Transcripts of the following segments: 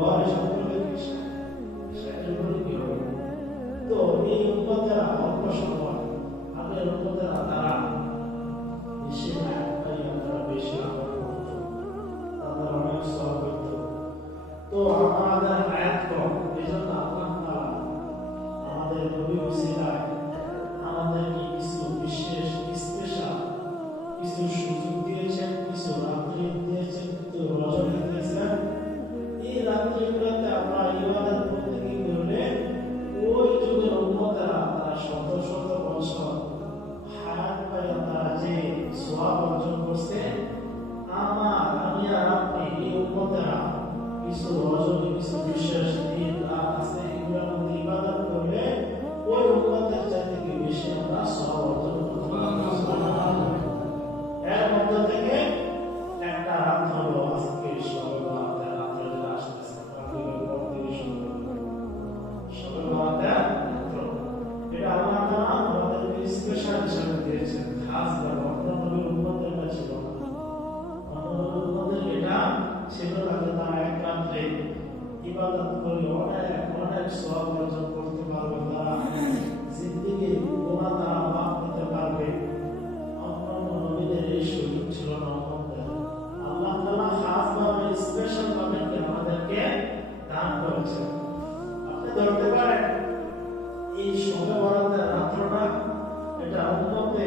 Glória করি অনেক অনেক সওয়াব অর্জন করতে পারবে, তারা জিন্দেগির গুনাহ তারা মাফ নিতে পারবে। অন্যান্য নবীদের এই সুযোগ ছিল না আমাদের। আল্লাহ তাআলা খাস ভাবে স্পেশাল ভাবে আমাদেরকে দান করেছেন। আপনি ধরতে পারেন এই শবে বরাতের রাত্রটা এটা উম্মতে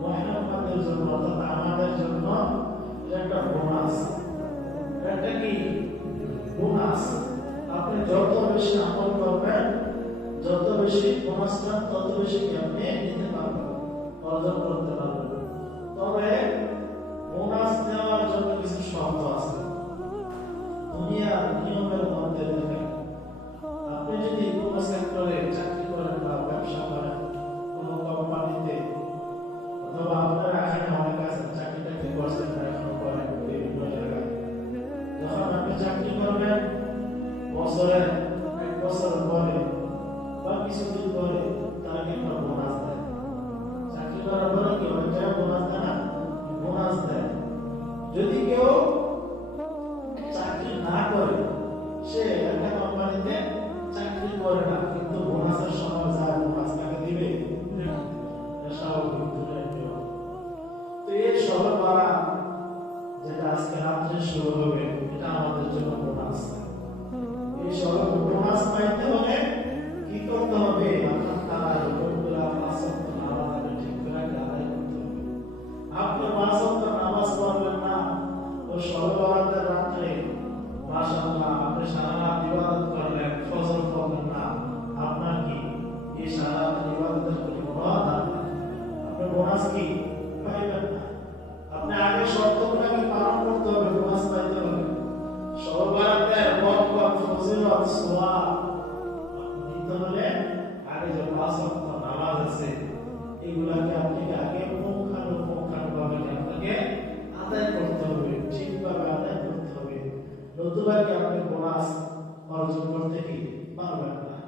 মুহাম্মাদের জন্য অর্থাৎ আমাদের জন্য এটা একটা বোনাস। এটা কি বোনাস? আপনি যত বেশি আমল করবেন, যত বেশি বোনাস পান, তত বেশি আপনি নিতে পারবেন, অর্জন করতে পারবেন। তবে বোনাস দেওয়ার জন্য কিছু শর্ত আছে। দুনিয়ার নিয়মের মধ্যে দেখেন, আপনি যদি কোনো সেক্টরে চাকরি করেন বা ব্যবসা করেন, কোনো কোম্পানিতে, অথবা আপনার এখানে অনেক আছে চাকরিটাকে করছেন না এখনো করেন বিভিন্ন জায়গায়, যখন আপনি চাকরি করবেন বছরে 1 বছর পরে বা কিছুদিন পরে তাকে একটা বোনাস দেয়। চাকরি করার পরে কি অনেক জায়গায় বোনাস দেয় না? বোনাস দেয়। যদি কেউ চাকরি না করে, সে একটা কোম্পানিতে চাকরি করে না, কিন্তু বোনাসের সময় যায়, বোনাস তাকে দিবে। স্বাভাবিক নিয়ম। তো এই শবে বরাত যেটা আজকে রাত্রে শুরু হবে, এটা আমাদের জন্য বোনাস। এই শবে বোনাস পাইতে হলে কি করতে হবে? আপনার তার উপরগুলা 5 ওয়াক্ত নামাজ ঠিক করে আদায় করতে হবে। আপনি 5 ওয়াক্ত নামাজ পড়বেন না, ও শবে বরাতের রাত্রে মাশাআল্লাহ আপনি সারা রাত ইবাদত করলেন, ফজর পড়লেন না, আপনার কি এই সারা রাত ইবাদতের কোনো দাম নেই? আপনার বোনাস কি পাইবেন না। আপনি আগে শর্তগুলোকে পালন করতে হবে, বোনাস পাইতে হবে। শবে বরাতের বরকত, ফজিলত, সওয়াব নিতে হলে আগে যে 5 ওয়াক্ত নামাজ আছে, এগুলাকে আপনি আগে পুঙ্খানুপুঙ্খানুভাবে আপনাকে আদায় করতে হবে, ঠিকভাবে আদায় করতে হবে। নতুবা কি আপনি বোনাস অর্জন করতে কি পারবেন না।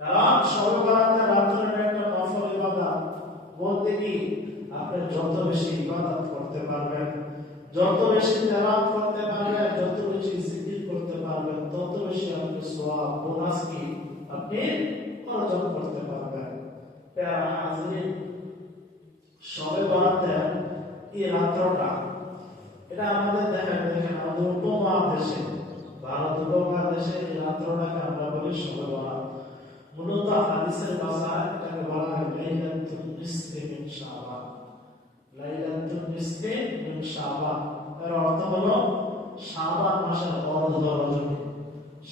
কারণ শবে বরাতের রাতের একটা নফল ইবাদত বলতে কি আপনি যত বেশি ইবাদত করতে পারবেন, যত বেশি তেলাওয়াত করতে পারবেন, যত বেশি জিকির করতে পারবেন, তত বেশি আপনি সওয়াব বোনাস কি আপনি অর্জন করতে পারবেন। প্যারা হাজিরিন, শবে বরাতের এই রাত্রটা এটা আমাদের দেখেন আমাদের উপমহাদেশে, ভারত উপমহাদেশে এই রাত্রটাকে আমরা বলি শবে বরাত। মূলত হাদিসের ভাষায় এটাকে বলা হয় লাইলাতুন নিসফি মিন শাবান। লাইলাতুন নিসফি মিন শাবান এর অর্থ হলো শাবান মাসের অর্ধ রজনী।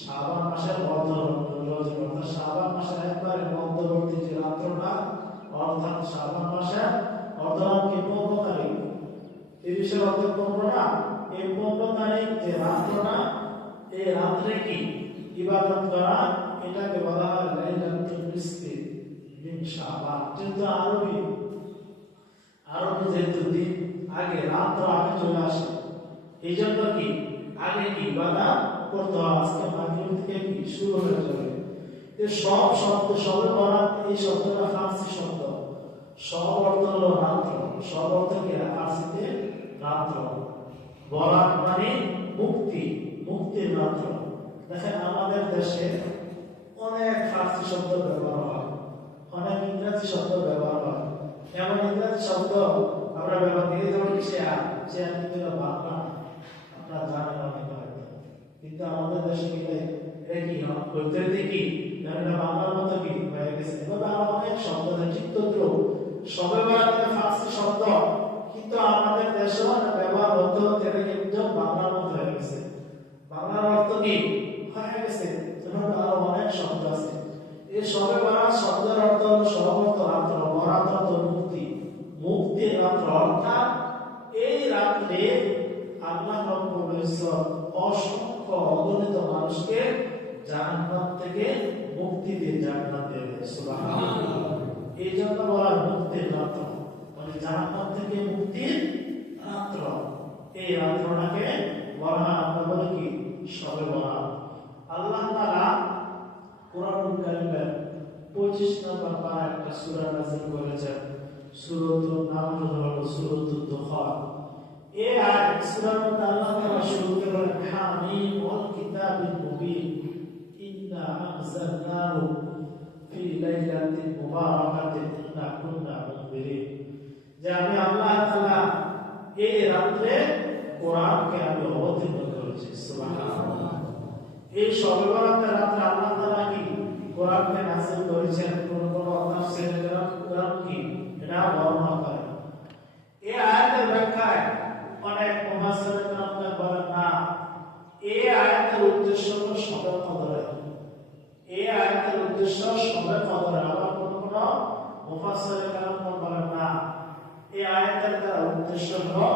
শাবান মাসের অর্ধ রজনী অর্থাৎ শাবান মাসের একবারে মধ্যবর্তী যে রাত্রটা, অর্থাৎ শাবান মাসের অর্ধরাত কি 15 তারিখ, 30-এর অর্ধ 15 না, এই 15 তারিখ যে রাত্রটা, এই রাত্রে কি ইবাদত করা, এটাকে বলা হয় লাইলাতুন নিসফি মিন শাবান। কিন্তু আরবি যেহেতু দিন আগে, রাত্র আগে চলে আসে, এই জন্য কি আগে কি ইবাদত করতে হয়। আজকে মাগরিব থেকে কি শুরু হয়ে যাবে। এই সব শব্দ, শবে বরাত এই শব্দটা ফার্সি শব্দ। সব অর্থ হলো রাত্র, সব অর্থ কি ফার্সিতে রাত্র। বরাত মানে মুক্তি, মুক্তির রাত্র। দেখেন আমাদের দেশে অনেক ফার্সি শব্দ ব্যবহার হয়, অনেক ইংরেজি শব্দ ব্যবহার হয়। এমন ইংরেজি শব্দ আমরা ব্যবহার দিয়ে যেমন চেয়ার, চেয়ার কিন্তু বাংলা আপনারা জানেন অনেক হয়তো, কিন্তু আমাদের দেশে কিন্তু কি বলতে দেখি এটা বাংলার মতো কি হয়ে গেছে। এভাবে আরো অনেক শব্দ ঠিক তো শবে বরাতের ফার্সি শব্দ, কিন্তু আমাদের দেশে ব্যবহার হতে হতে কিন্তু বাংলার মতো হয়ে গেছে। বাংলার অর্থ কি হয়ে গেছে। আরো অনেক শব্দ আছে। এই শবে বরাত শব্দের অর্থ হলো সর্বত রাত্র, বরাত অর্থ মুক্তি, মুক্তির রাত্র। অর্থাৎ এই রাত্রে আল্লাহ রব্বুল ইজ্জত অসংখ্য অগণিত মানুষকে জাহান্নাম থেকে মুক্তি দিয়ে জান্নাত দেবে। সুবহানাল্লাহ। এই জন্য বলা মুক্তির রাত্র, মানে জাহান্নাম থেকে মুক্তির রাত্র। এই রাত্রটাকে বলা হয় আমরা বলি কি শবে বরাত। আল্লাহ তাআলা কোরআনুল কারীমের 25 নম্বর পারা একটা সূরা নাযিল করেছেন। সূরাতুন নাম হলো সূরাতুদ দুখান। এই আয়াত সূরার মধ্যে আল্লাহ তাআলা শুরু করেন হামিম ওয়াল কিতাবিল মুবিন। যে আমি আল্লাহ তাআলা এই রাত্রে কোরআনকে আমি অবতীর্ণ করেছি। সুবহানাল্লাহ। এই শবে বরাতের রাত্রে আল্লাহ তাআলা কি কোরআনকে নাযিল করেছেন। কোন তাফসীরের কোরআন কি এটা বর্ণনা করে। এই আয়াতের ব্যাখ্যায় অনেক মুফাসসিরিন কেরাম বলেন না, এই আয়াতের উদ্দেশ্য হলো শবে কদর। এই আয়াতের উদ্দেশ্য শবে কদর। আবার কোন মুফাসসিরিন কেরাম বলেন না, এই আয়াতের দ্বারা উদ্দেশ্য হলো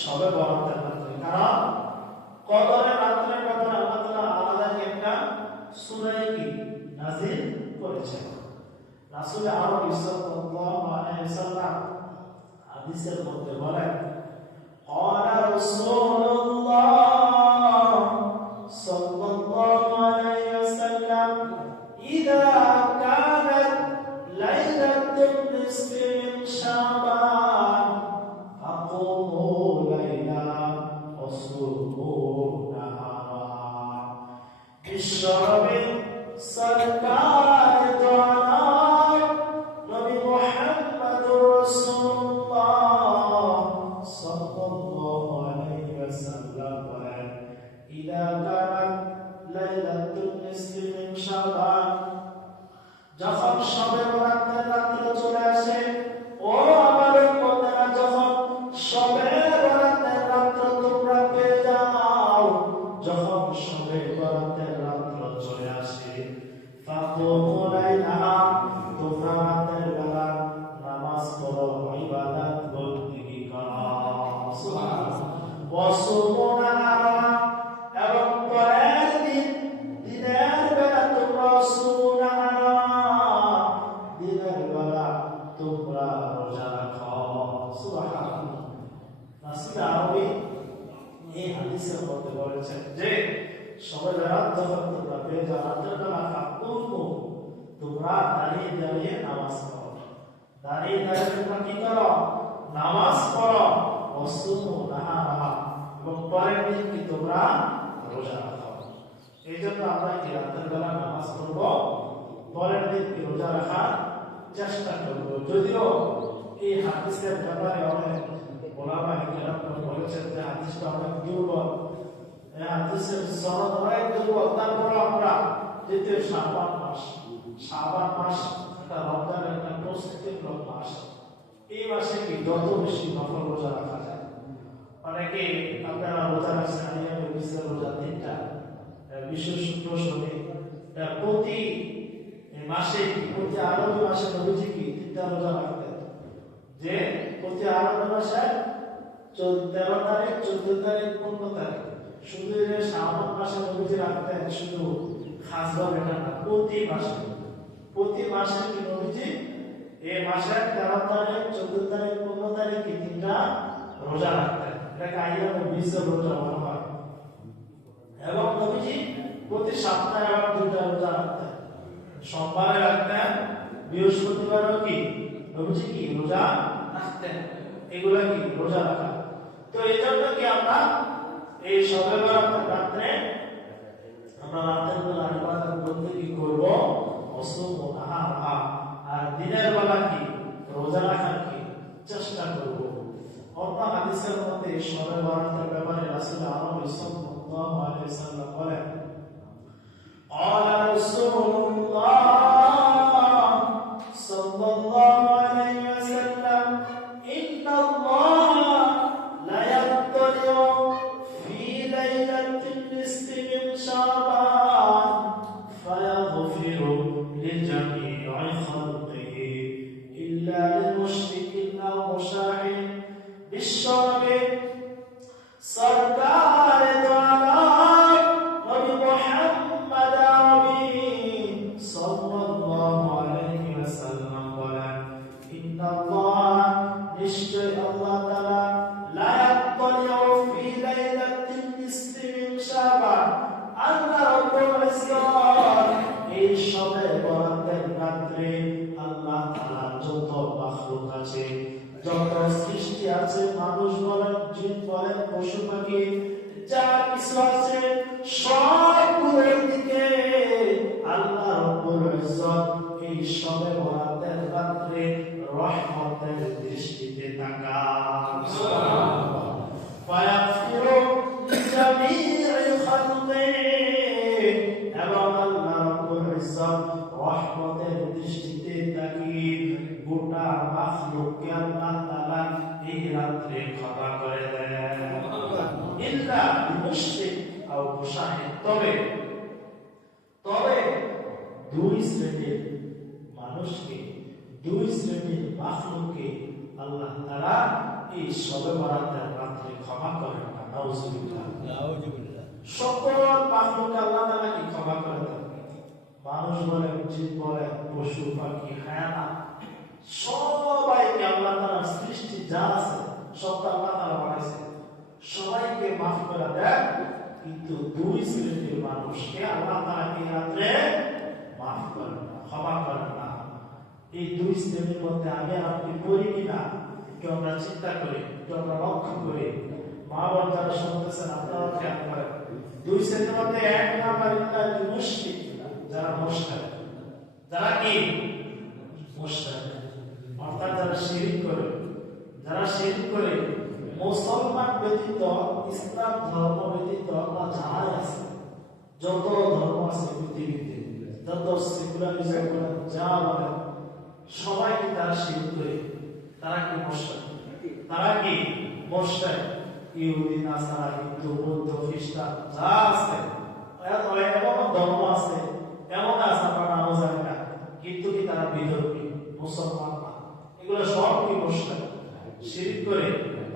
শবে বরাতের রাত্রে। কারণ কদরের রাত্রের কথা আল্লাহ তাআলা আলাদা একটা সূরা কি নাযিল করেছেন। রাসূল আরবি সাল্লাল্লাহু আলাইহি ওয়াসাল্লাম হাদিসের মধ্যে বলেন, ক্বালা রাসূলুল্লাহ সাল্লাল্লাহু আলাইহি ওয়াসাল্লাম ইযা কানাত লাইলাতুল নিসফি মিন শাবান ফাকুমু লাইলা ওয়াসুমু নাহারা। বিশ্বনবী সরকার দো আলম নবী মুহাম্মদুর রাসূলুল্লাহ সাল্লাল্লাহু আলাইহি ওয়াসাল্লাম বলেন, ইযা কানাত লাইলাতুন নিসফি মিন শাবান, যখন শবে বরাতের রাত্র চলে আসে, ও আমার উম্মতেরা, যখন শবে বরাতের রাত্র তোমরা পেয়ে যাও, যখন শবে বরাতের রাত্র চলে আসে, ফাকুমু লাইলাহা, তোমরা রাতের বেলা নামাজ পড়ো, ইবাদত বন্দেগী করো। সুবহানাল্লাহ। ওয়াসুমু নাহারা, এবং পরের দিন দিনের বেলা তোমরা সুমু নাহারা, দিনের বেলা তোমরা রোজা রাখো। সুবহানাল্লাহ। রাসূল আরবি এই হাদিসের মধ্যে বলেছেন যে শবে বরাত যখন তোমরা পেয়ে যাও, রাতের বেলা ফাকুমু, তোমরা দাঁড়িয়ে দাঁড়িয়ে নামাজ পড়ো। দাঁড়িয়ে দাঁড়িয়ে তোমরা কি করো? নামাজ পড়ো। ওয়াসুমু নাহারা, এবং পরের দিন কি তোমরা রোজা রাখো। এই জন্য আমরা কি রাতের বেলা নামাজ পড়বো, পরের দিন কি রোজা রাখার চেষ্টা করবো। যদিও এই হাদিসের ব্যাপারে অনেক ওলামা কেরাম বলেছেন যে হাদিসটা অনেক দুর্বল, এই হাদিসের সনদ অনেক দুর্বল। তারপরে আমরা দ্বিতীয় শাবান মাস একটা রমজানের একটা প্রস্তুতির মাস। এই মাসে কি যত বেশি নফল রোজা রাখা যায়। অনেকে আপনারা রোজা রাখছেন, আমি বিশ্বের রোজা 3টা, বিশেষ শুক্র শনি, প্রতি মাসে প্রতি আরবি মাসে নবীজি কি 3টা রোজা রাখতেন। যে প্রতি আরবি মাসে 13 তারিখ, 14 তারিখ, 15 তারিখ, শুধু যে শাবান মাসে নবীজি রাখতেন শুধু খাস ভাবে না, প্রতি মাসে কি নবীজি এই মাসের 13 তারিখ, 14 তারিখ, 15 তারিখে 3টা রোজা রাখতেন। এটাকে আইয়ামে বিজের রোজা বলা হয়। এবং নবীজি প্রতি সপ্তাহে আবার 2টা রোজা রাখতেন। সোমবারে রাখতেন, বৃহস্পতিবারও কি নবীজি কি রোজা রাখতেন। এগুলা কি রোজা রাখা। তো এই জন্য কি আমরা এই শবে বরাতের রাত্রে আমরা রাতের বেলা ইবাদত করতে কি করব? ওয়াসুমু নাহারা, আর দিনের বেলা কি রোজা রাখার কি চেষ্টা করব। অন্য হাদিসের মধ্যে শবে বরাতের ব্যাপারে রাসূল আরবি সাল্লাল্লাহু আলাইহি ওয়াসাল্লাম বলেন, ক্বালা রাসূলুল্লাহ সাল্লাল্লাহু আলাইহি ওয়াসাল্লাম, ইন্নাল্লাহা লা ইয়াত্তালিউ ফি লাইলাতিন নিসফি মিন শাবান ফায়াগফিরু লিজামিই খালকিহি ইল্লা লিল-মুশরিকিন আও মুশাহিন। বিশ্বনবী সরকার দো আলম নবী মুহাম্মদ আরবি রাত্রে ক্ষমা করে দেন। ইল্লা মুশরিক আও মুশাহিদ, তবে দুই শ্রেণীর মানুষকে, দুই শ্রেণীর মাখলুককে আল্লাহ তাআলা এই শবে বরাতের রাত্রে ক্ষমা করেন না। নাউজুবিল্লাহ। সকল মাখলুককে আল্লাহ তাআলা কি ক্ষমা করে দেন? মানুষ বলে, জিন বলে, পশু পাখি, হায়ানাত, সবাইকে আল্লাহ তাআলার সৃষ্টি যা আছে সব আল্লাহ তাআলা বানাইছে, সবাইকে মাফ করে দেন। কিন্তু দুই শ্রেণীর মানুষকে আল্লাহ তাআলা কি রাত্রে মাফ করেন না, ক্ষমা করেন না। এই দুই শ্রেণীর মধ্যে আমি আপনি পড়ি কিনা একটু আমরা চিন্তা করি, একটু আমরা লক্ষ্য করি। মা বাবা যারা শুনতেছেন আপনারা খেয়াল করেন, দুই শ্রেণীর মধ্যে এক নাম্বার মুশরিক, যারা মুশরিক, যারা কি মুশরিক, অর্থাৎ যারা শিরক করে, যারা শিরক করে মুসলমান ব্যতীত, ইসলাম ধর্ম ব্যতীত যারাই আছে, যত ধর্ম আছে পৃথিবীতে, যত সেকুলারিজম বলেন, যা বলেন, সবাইকে তারা শিরক করে। তারা কি মুশরিক? তারা কি মুশরিক? ইহুদি, নাসারা, হিন্দু, বৌদ্ধ, খ্রিস্টান যা আছে, এমন ধর্ম আছে, এমন আছে আপনারা নাও জানেন না, কিন্তু কি তারা বিধর্মী, মুসলমান না। এগুলো সব কি মুশরিক, শিরক করে।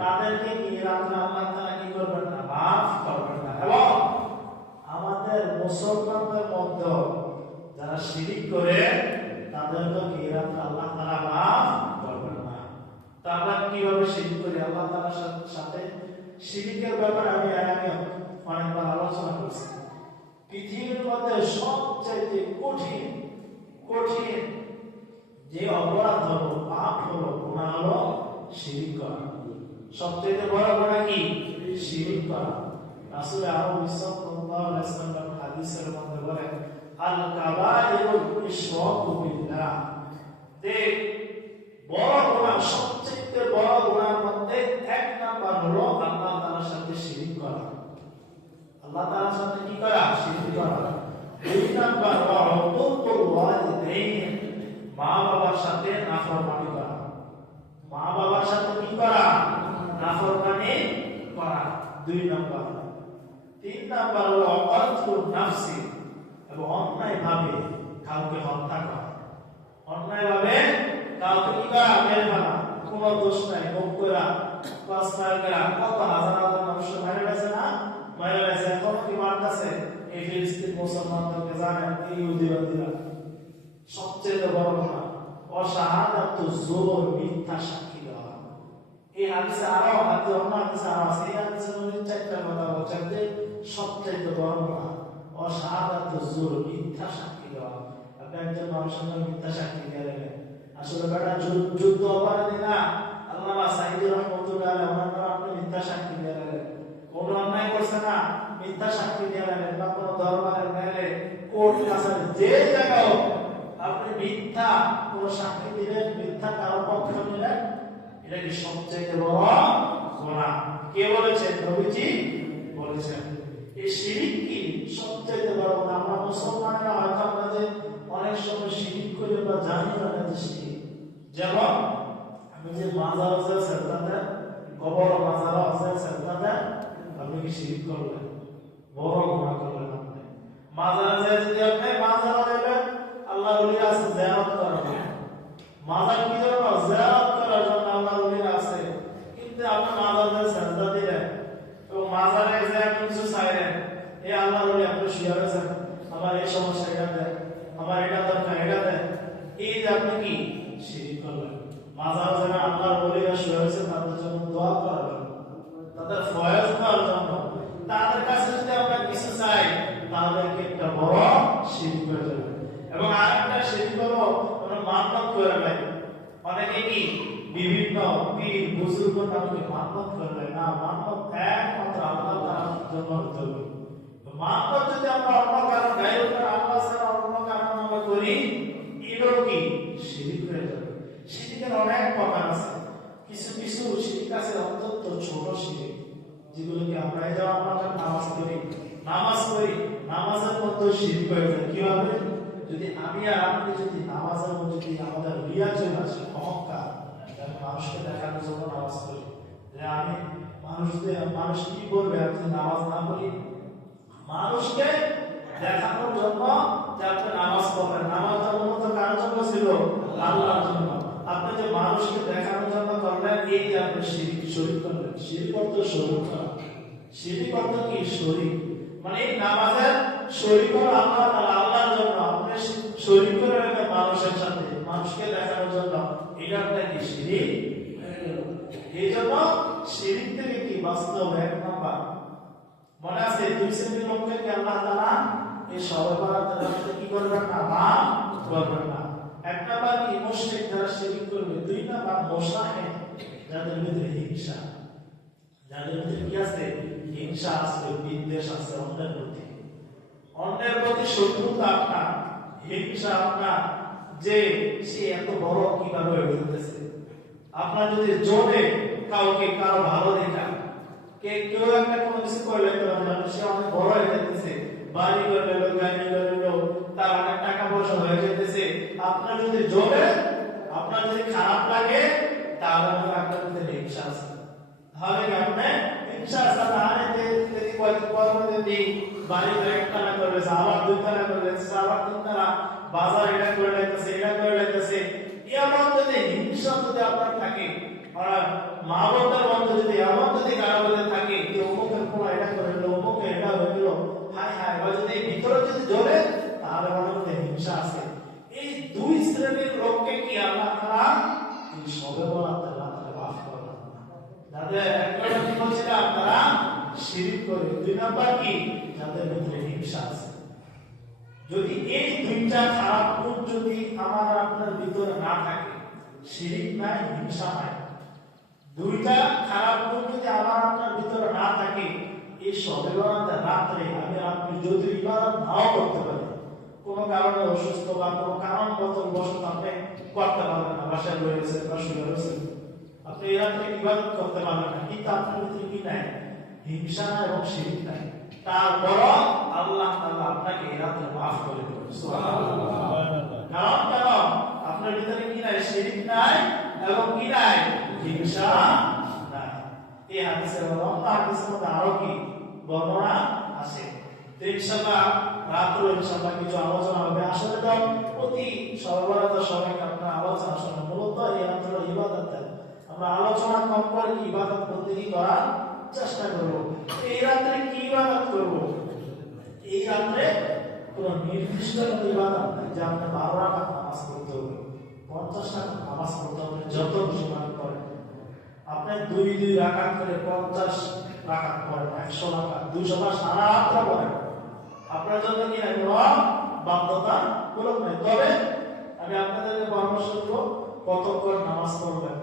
তাদেরকে কি রাত্রে আল্লাহ তাআলা কি করবেন না, মাফ করবেন না। এবং আমাদের মুসলমানদের মধ্যে যারা শিরক করে তাদেরকে কি রাত্রে আল্লাহ তাআলা মাফ করবেন না। তা আমরা কিভাবে শিরক করি আল্লাহ তাআলার সাথে? শিরকের ব্যাপারে আমি আগে অনেকবার আলোচনা করছি। পৃথিবীর মধ্যে সবচেয়ে কঠিন যে অপরাধ হলো, পাপ হলো, গুনাহ হলো শিরক করা। সবচেয়ে বড় গুনাহ কি? শিরক করা। রাসূল আরবি সাল্লাল্লাহু আলাইহি ওয়াসাল্লাম হাদিসের মধ্যে বলেন, আল কাবাইরুল ইশরাকু বিল্লাহ, যে বড় গুনাহ, সবচেয়ে বড় গুনাহের মধ্যে এক নাম্বার হলো আল্লাহ তাআলার সাথে শিরক করা। আল্লাহ তাআলার সাথে কি করা? শিরক করা। দুই নাম্বার হলো হুকুকুল ওয়ালিদাইন, মা বাবার সাথে নাফরমানি করা। মা বাবার সাথে কি করা? নাফরমানি করা, দুই নাম্বার। তিন নাম্বার হলো অকলতুন নাফসি, এবং অন্যায় ভাবে কাউকে হত্যা করা। অন্যায় ভাবে কাউকে কি করা? মেরে ফেলা, কোনো দোষ নাই, বকুরা পাঁচমার্কেরা কত হাজার হাজার মানুষ মারা গেছে না? মারা গেছে, এখন কি মারতেছে? এই ফিলিস্তিন মুসলমানদেরকে জানেন, এই ইহুদিরা। সবচেয়ে বড় গুনাহ অশাহাদাতু যুর, মিথ্যা সাক্ষী দেওয়া। এই হাদিসে আরো অন্য হাদিসে আরো আছে। এই হাদিসে নবী চারটা কথা বলেছেন যে সবচেয়ে বড় গুনাহ অশাহাদাতু যুর, মিথ্যা সাক্ষী দেওয়া। আপনি একজন মানুষের সঙ্গে মিথ্যা সাক্ষী দিয়ে রাখেন, আসলে বেটা যুদ্ধ অপরাধী না। আল্লামা সাঈদী রাহমাতুল্লাহ আলাইহি ওনারা আপনি মিথ্যা সাক্ষী দিয়ে রাখেন, কোন অন্যায় করছে না, মিথ্যা সাক্ষী দিয়ে রাখেন, বা কোন দরবারের মেলে, কোর্ট কাছারি, যে জায়গায় আপনি মিথ্যা কোন সাক্ষী দিলেন, মিথ্যা কারো পক্ষ নিলেন, এটা কি সবচেয়ে বড় গুনাহ? কে বলেছেন? নবীজি বলেছেন। এই শিরক কি সবচেয়ে বড় গুনাহ? আমরা মুসলমানরা হয়তো আমাদের অনেক সময় শিরক করে বা জানি না যে শিরক। যেমন আপনি যে মাজার আছে সেজদা দেন, কবর মাজার আছে সেজদা দেন, আপনি কি শিরক করলেন? বড় গুনাহ করলেন আপনি। মাজার আছে, যদি আপনি মাজার দেবেন, আল্লাহর ওলি আছে জিয়ারত করবেন। মাজার কি জন্য? জিয়ারত করার জন্য আল্লাহর ওলি আছে। কিন্তু আপনি মাজারে সেজদা দিলেন এবং মাজারে যে আপনি কিছু চাইলেন, এই আল্লাহর ওলি আপনি শুয়ে আছেন, আমার এই সমস্যা এটা দেন, আমার এটা দরকার, এটা দেন, এই যে আপনি কি শিরক করলেন। মাজারে যারা আল্লাহর ওলিরা শুয়ে আছে তাদের জন্য দোয়া করবেন, তাদের ফয়েজ পাওয়ার জন্য, তাদের কাছে যদি আমরা কিছু চাই তাহলে কি একটা বড় শিরক হয়ে যাবে। এবং আরেকটা শিরক হলো আমরা মান্নত করে নেই। অনেকে কি বিভিন্ন পীর বুজুর্গ নামকে মান্নত করে না, মান্নত একমাত্র আল্লাহ তাআলার জন্য হতে হবে। মান্নত যদি আমরা অন্য কারণ গায়ব করে আল্লাহ ছাড়া অন্য কারণ আমরা করি, এটাও কি শিরক হয়ে যাবে। শিরকের অনেক প্রকার আছে, কিছু কিছু শিরক আছে অত্যন্ত ছোট শিরক, যেগুলোকে আমরা এই যে আমরা নামাজ করি, নামাজের মধ্যে শিরক হয়ে যায়। কিভাবে? যদি আমি আর আপনি যদি নামাজের মধ্যে যদি আমাদের রিয়া চলে আসে, অহংকার, মানুষকে দেখানোর জন্য নামাজ করি, যে আমি মানুষ কি করবে আপনি নামাজ না পড়ি? মানুষকে দেখানোর জন্য যে আপনি নামাজ পড়বেন। নামাজটা মূলত কার জন্য ছিল? আল্লাহর জন্য। আপনি যে মানুষকে দেখানোর জন্য করলেন, এই যে আপনি শরীক করলেন। শরীক অর্থ শরীক করা। শরীক অর্থ কি? শরীক মানে এই নামাজের শরীক হলো আল্লাহ তাআলা, আল্লাহর জন্য। আপনি শরীক করে রাখেন মানুষের সাথে, মানুষকে দেখানোর জন্য। এটা আপনার কি? শরীক। এই জন্য শরীক থেকে কি বাঁচতে হবে? এক নাম্বার মনে আছে, দুই শ্রেণীর লোককে কি আল্লাহ তাআলা এই সবে বরাতের রাতে কি করবেন না? মাফ করবেন না। এক নাম্বার কি? মুশরিক যারা শিরক করবে। দুই নাম্বার মুশাহিদ, যাদের ভিতরে হিংসা, যাদের ভিতরে কি আছে? হিংসা আছে, বিদ্বেষ আছে অন্যের প্রতি শত্রুতা আপনার, হিংসা আপনার, যে সে এত বড় কিভাবে হয়ে উঠতেছে। আপনার যদি জোরে কাউকে কারো ভালো দেখা কেউ একটা কোনো কিছু করলে সে অনেক বড় হয়ে যেতেছে, বাড়ি করে নিল, গাড়ি করে নিল, তার অনেক টাকা পয়সা হয়ে যেতেছে। আপনার যদি জোরে, আপনার যদি খারাপ লাগে, তাহলে আপনার মধ্যে হিংসা আছে। তাহলে আপনি হিংসা আছে তাহলে যদি কয়েকদিন বাড়ি একটানা করবে, আবার দুইটানা করবে, আবার তিনটানা, বাজার এটা করে লাগতেছে, এটা করে লাগতেছে। এমন যদি হিংসা যদি আপনার থাকে, আর মা বোনদের মধ্যে যদি এমন যদি কারো মধ্যে থাকে যে অমুকের কোনো এটা করে দিল, অমুকে এটা হয়ে গেল, হায় হায়, বা যদি ভিতরে যদি জ্বলে, তাহলে মনের মধ্যে হিংসা আছে। এই দুই শ্রেণীর লোককে কি আল্লাহ তাআলা এই সবে বরাতের রাতে মাফ করবেন না। যাদের এক নম্বর কি বলছিলাম, তারা শিরক করে। দুই নাম্বার কি? যাদের ভিতরে হিংসা আছে। যদি এই দুইটা খারাপ গুণ যদি আমার আপনার ভিতরে না থাকে, শিরক নাই, হিংসা নাই, দুইটা খারাপ গুণ যদি আমার আপনার ভিতরে না থাকে, এই সবে বরাতের রাতে আমি আপনি যদি ইবাদত নাও করতে পারি, কোনো কারণে অসুস্থ বা কোনো কারণগত বশত আপনি করতে পারবেন না, বাসায় রয়েছেন বা শুয়ে রয়েছেন, আপনি এই রাতে ইবাদত করতে পারবেন না, কিন্তু আপনার ভিতরে কি নাই? হিংসা নাই এবং শিরক নাই। তারপর আল্লাহ তাআলা আপনাকে এই রাতে মাফ করে দেবেন। সুবহানাল্লাহ। কারণ আপনার ভিতরে কি নাই? শিরক নাই এবং কি নাই? হিংসা নাই। এই হাদিসের মধ্যে আরো কি বর্ণনা আছে। তো ইনশাআল্লাহ রাত্রে ইনশাআল্লাহ কিছু আলোচনা হবে। আসলে তো প্রতি সর্বদা সময়কে আপনার আলোচনা শোনা, মূলত এই রাত্রে ইবাদত আমরা আলোচনা কম করে ইবাদত বন্দেগী করার চেষ্টা করব। এই রাত্রে কি ইবাদত করব? এই রাত্রে কোন নির্দিষ্ট ইবাদত নাই যে আপনি 12 রাকাত নামাজ পড়তে হবে, 50 রাকাত নামাজ পড়তে হবে, যত বেশি মানে করেন। আপনি 2 রাকাত করে 50 রাকাত পড়েন, 100 রাকাত, 200 বার সারা রাত পড়েন, আপনার জন্য কি নাই? কোনো বাধ্যতা মূলক নাই। তবে আমি আপনাদেরকে পরামর্শ দেব, কতক্ষণ নামাজ পড়বেন?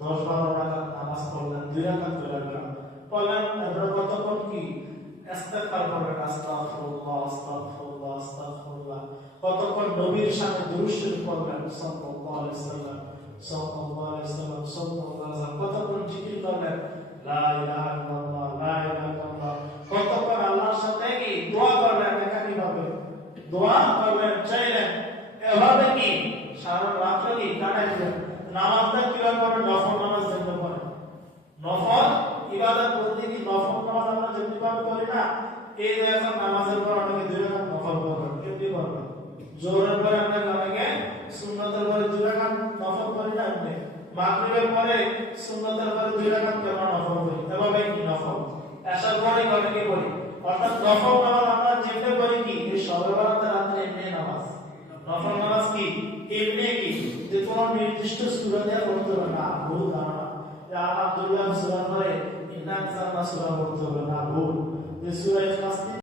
10-12 রাকাত নামাজ পড়লেন, 2 রাকাত পড়লেন, এরপর কতক্ষণ কি ইস্তিগফার করবেন, আস্তাগফিরুল্লাহ আস্তাগফিরুল্লাহ আস্তাগফিরুল্লাহ। কতক্ষণ নবীর সাথে দুরূদ শরীফ পড়বেন, সাল্লাল্লাহু আলাইহি ওয়াসাল্লাম সাল্লাল্লাহু আলাইহি ওয়াসাল্লাম সাল্লাল্লাহু আলাইহি ওয়াসাল্লাম। কতক্ষণ জিকির করবেন, লা ইলাহা ইল্লাল্লাহ লা ইলাহা ইল্লাল্লাহ। কতক্ষণ আল্লাহর সাথে কি দোয়া করবেন, একাকী ভাবে দোয়া করবেন, চাইলেন, এভাবে কি সারা রাত কি কাটাই দিবেন। নামাজটা কিভাবে করবেন? নফল নামাজ যেমন করেন, নফল ইবাদত বলতে কি নফল নামাজ আমরা যেমনি ভাবে করি না, এই যে এখন নামাজের পর অনেকে 2 রাকাত নফল করবেন, কেমনি করবেন? জোহরের পরে আমরা অনেকে সুন্নতের পরে 2 রাকাত নফল করি না, এমনি মাগরিবের পরে সুন্নতের পরে 2 রাকাত কেমন নফল করি, এভাবে কি নফল এশার পরে অনেকে করি। অর্থাৎ নফল নামাজ আমরা যেমনি করি কি এই সবে বরাতের রাতে এমনি নামাজ, নফল নামাজ কি এমনি কি যে কোনো নির্দিষ্ট সূরা দিয়ে পড়তে হবে না, ভুল ধারণা যে আব্দুল্লাহ সূরা পড়ে ইন্না আনজালনা সূরা পড়তে হবে না, ভুল। যে সূরা ইখলাস